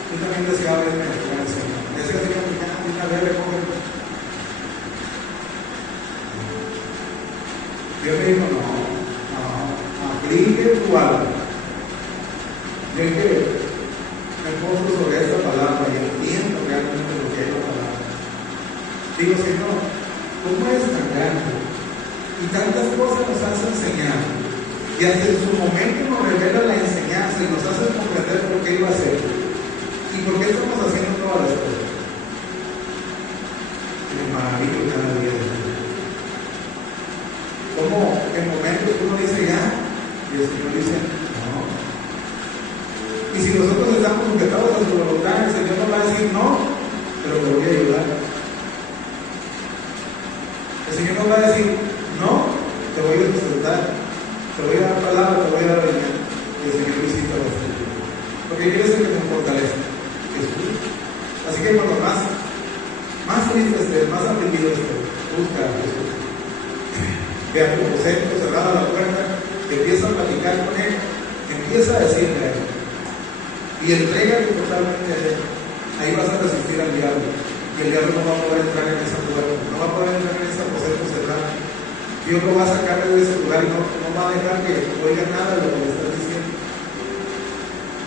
Yo también deseaba irme a el Señor. Decía que una vez recogen. Dios me dijo, no, aplique tu alma. Yo es que me pongo sobre esta palabra y entiendo realmente lo que es la palabra. Digo, Señor, ¿cómo eres tan grande? Y tantas cosas nos has enseñado. Y hasta en su momento nos revela la enseñanza y nos hace comprender por qué iba a ser. ¿Y por qué estamos haciendo todas las cosas? Me maravillo cada día de Dios. Como en momentos uno dice ya, y el Señor dice no. Y si nosotros estamos sujetados a su voluntad, el Señor nos va a decir no, pero te voy a ayudar. El Señor nos va a decir no, te voy a sustentar, te voy a dar palabra, te voy a dar alimento. Y el Señor visita a los tuyos. Porque quiere decir que nos fortalece. Jesús. Así que cuando más triste estés, más afligido estés, busca a Jesús. Ve a tu aposento, cerrada la puerta, empieza a platicar con Él, empieza a decirle a Él. Y entrégale totalmente a Él. Ahí vas a resistir al diablo. Y el diablo no va a poder entrar en esa puerta, no va a poder entrar en ese aposento cerrado. Dios lo va a sacar de ese lugar y no va a dejar que oiga nada de lo que le estás diciendo.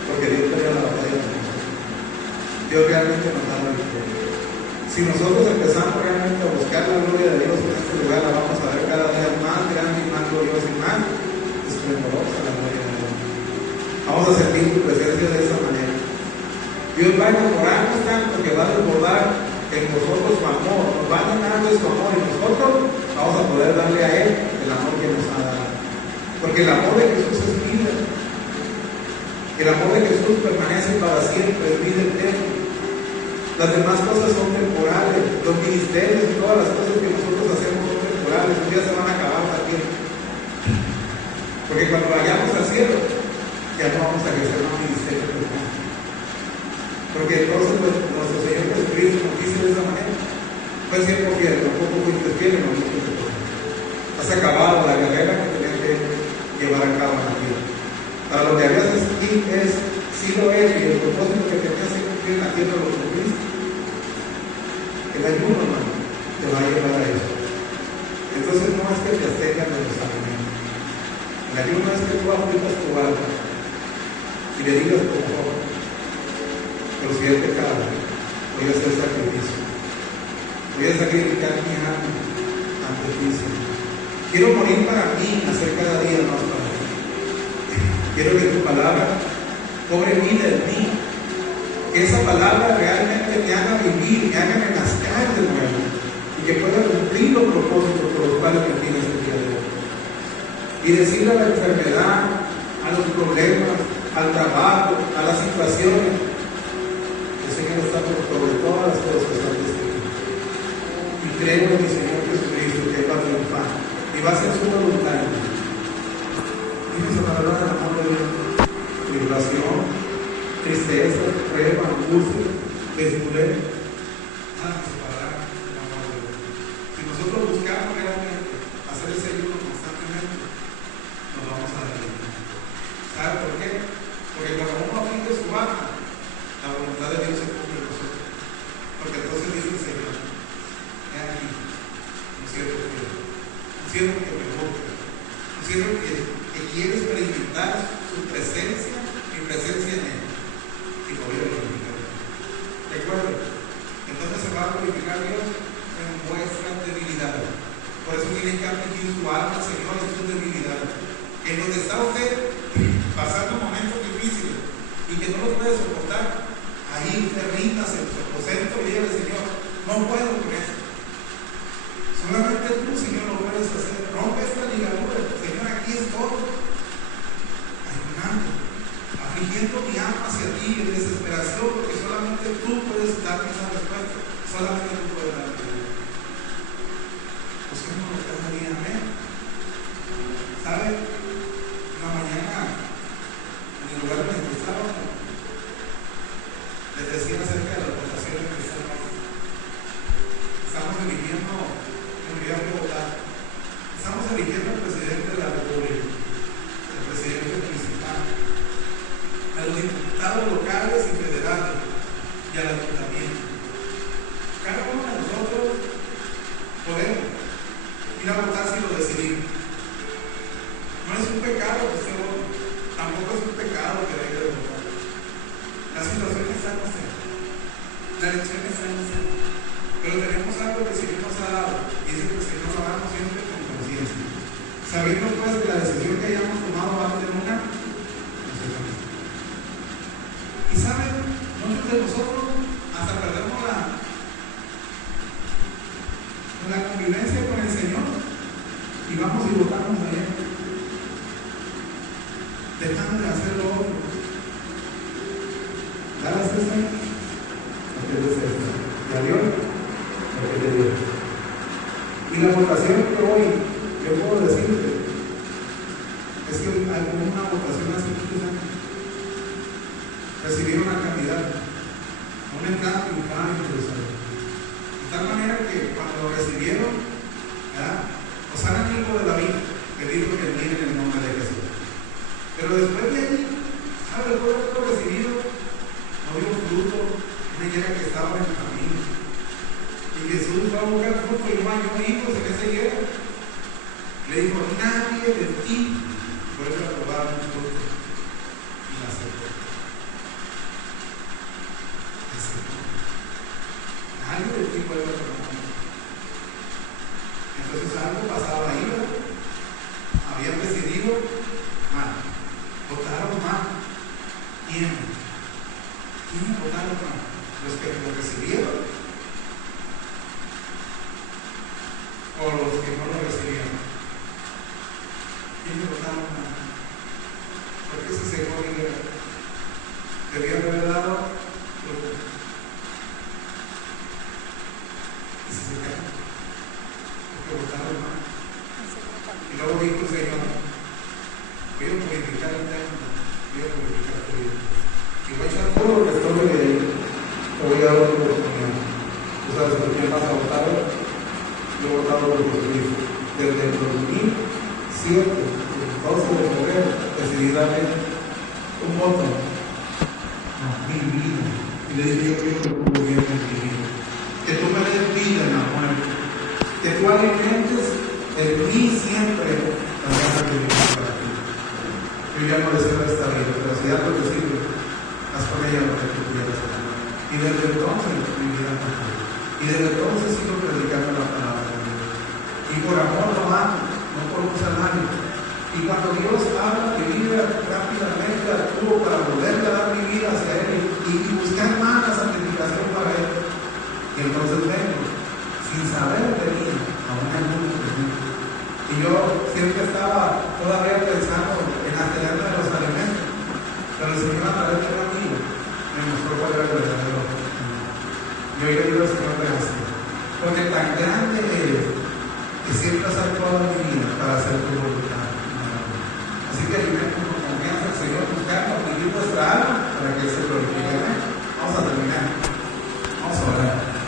Porque Dios pelea la batalla. Dios realmente nos da la victoria. Si nosotros empezamos realmente a buscar la gloria de Dios en este lugar, la vamos a ver cada día más grande y más gloriosa y más esplendorosa la gloria de Dios. Vamos a sentir tu presencia de esa manera. Dios va a enamorarnos tanto que va a desbordar en nosotros su amor, nos va a llenar de su amor y nosotros vamos a poder darle a Él el amor que nos ha dado. Porque el amor de Jesús es vida. El amor de Jesús permanece para siempre, es vida eterna. Las demás cosas son temporales, los ministerios y todas las cosas que nosotros hacemos son temporales, un día se van a acabar también. Porque cuando vayamos al cielo, ya no vamos a ejercer un ministerio temporal. Porque entonces nuestro Señor Jesucristo nos dice de esa manera: fue siempre fiel, tampoco fuiste fiel en lo mismo que tú. Has acabado la carrera que tenías que llevar a cabo en la vida. Para lo que habías sido hecho y el propósito que tenías que cumplir en la tierra lo cumpliste. El ayuno, hermano, te va a llevar a eso. Entonces no es que te abstengas de los alimentos. El ayuno es que tú aflitas tu alma y le digas por favor, pero si es pecado, voy a hacer sacrificio. Voy a sacrificar mi alma ante ti, Señor. Quiero morir para mí, hacer cada día más para ti. Quiero que tu palabra cobre vida en mí. Que esa palabra realmente me haga vivir, me haga renazcar de nuevo. Y que pueda cumplir los propósitos por los cuales me tienes el día de hoy. Y decirle a la enfermedad, a los problemas, al trabajo, a las situaciones, el Señor está por sobre todas las cosas antes de mí. Y creo en mi Señor Jesucristo que va a triunfar. Y va a ser su voluntad. Dice la palabra del amor de Dios: tribulación, tristeza, prueba, angustia, desnudez. Nada nos separará del amor de Dios. Si nosotros buscamos realmente hacer ese libro constantemente, nos vamos a dar. ¿Sabe por qué? Porque cuando uno aflige su alma, la voluntad de Dios se cumple en nosotros. Porque entonces dice el Señor: he aquí, un siervo fiel, un siervo que me busca, un siervo que quiere experimentar su presencia, mi presencia en Él, y lo voy a glorificar. Recuerden, entonces se va a glorificar Dios en vuestras debilidades. Por eso tiene que afligir su alma, Señor, en sus debilidades. En donde está usted pasando momentos difíciles y que no lo puede soportar, ahí usted ríndase en su aposento y dígale: Señor, no puedo con esto. Solamente tú, Señor, lo puedes hacer. Rompe esta ligadura. Señor, aquí estoy, ayunando, afligiendo mi alma hacia ti en desesperación, porque solamente tú puedes darme esa respuesta. Solamente tú puedes darme esa respuesta. Busquemos cada día, amén. ¿Sabe? Una mañana, en el lugar donde estábamos, les decía acerca de las votaciones que estamos eligiendo en Unidad de Bogotá. Estamos eligiendo al presidente de la República, el presidente municipal. un pecado que usted ore. Tampoco es un pecado que deje de orar. La situación está en usted. La elección está en usted. Pero tenemos algo que el Señor nos ha dado. Y es que el Señor lo hagamos siempre con conciencia. Sabiendo pues que la decisión que hayamos tomado va a tener una consecuencia. Y saben, muchos de nosotros hasta perdemos la convivencia con el Señor y vamos y votamos allá. Dejamos de hacer lo otro. Dale a César lo que es de César. Y a Dios lo que es de Dios. Y la votación que hoy yo puedo decirte es que hubo una votación hace muchos años. Recibieron una candidata a una entrada triunfal en Jerusalén. De tal manera que cuando lo recibieron, Hosana al hijo de David, que dijo que viene en el nombre de Jesús. Pero después de ahí, después de haberlo recibido, no dio fruto, una higuera que estaba en el camino. Y Jesús fue a buscar fruto y no halló hijos en esa higuera. Le dijo, nadie de ti puede aprobar un fruto. Y la aceptó. Algo de ti puede aprobar. Entonces algo pasaba ahí, ¿verdad? Habían decidido mal. Votaron mal. ¿Quién votaron mal? ¿Los que lo recibieron? ¿O los que no lo recibieron? ¿Quién votaron mal? ¿Por qué se secó la higuera? Debía haber dado fruto. Y se secaron. Porque votaron mal. Y luego dijo el Señor, voy a purificar el templo, voy a purificar tu vida. Y voy a echar todo lo que estoy de ahí. Te voy a dar otra oportunidad. ¿Tú sabes por quién vas a votar? Yo he votado por Jesucristo. Desde el 2007, el 12 de febrero, decidí darle un voto a mi vida. Y le dije, yo quiero que tú gobiernes mi vida. Que tú me des vida en la muerte. Que tú alimentes en mí siempre la gana que viene para ti. Yo ya no deseo esta vida, pero si algo te sirve, haz con ella lo que tú quieras hacer. Y desde entonces mi vida cambió. Y desde entonces sigo predicando la palabra de Dios. Y por amor lo amo, no por un salario. Y cuando Dios habla de vida, rápidamente actúo para volverle a dar mi vida hacia Él y buscar más la santificación para Él. Y entonces vengo, sin saber venir a una luz de Dios. Y yo siempre estaba todavía pensando en abstenerme de los alimentos. Pero el Señor a través de un amigo me mostró cuál era el verdadero. Y hoy le digo al Señor gracias. Porque tan grande eres que siempre has actuado en mi vida para hacer tu voluntad. Así que alimento con confianza al Señor, buscando vivir vuestra alma.